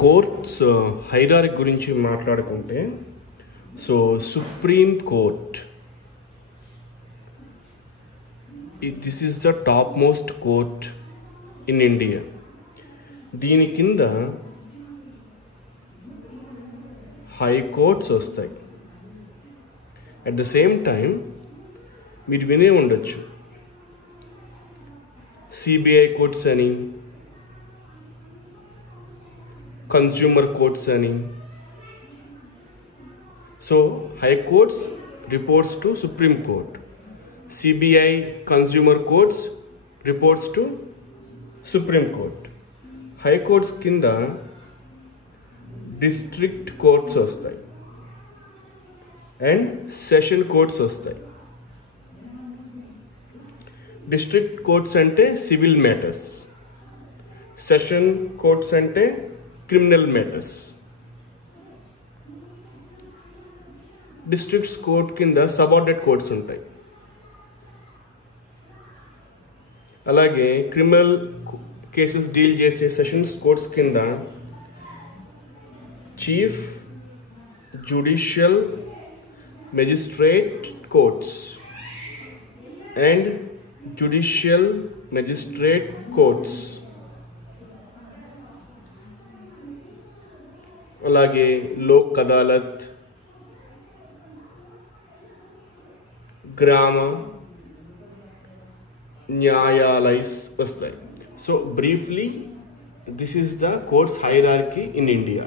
Courts hierarchy గురించి మాట్లాడుకుంటే supreme court this is the top most court in India. దీని కింద హై కోర్ట్స్ వస్తాయి. అట్ ద సేమ్ టైం మీరు వినే ఉండొచ్చు సిబిఐ కోర్ట్స్ అని, కన్స్యూమర్ కోర్ట్స్ అని. So high courts reports to supreme court, CBI consumer courts reports to supreme court. High courts కింద district courts వస్తాయి అండ్ సెషన్ కోర్ట్స్ వస్తాయి. District courts అంటే civil matters, session courts అంటే criminal matters. Districts court కింద subordinate courts ఉంటాయి. అలాగే criminal cases deal చేసే sessions courts కింద chief judicial magistrate courts and judicial magistrate courts, అలాగే లోక్ అదాలత్, గ్రామ న్యాయాలయస్ వస్తాయి. So briefly this is the courts hierarchy in India.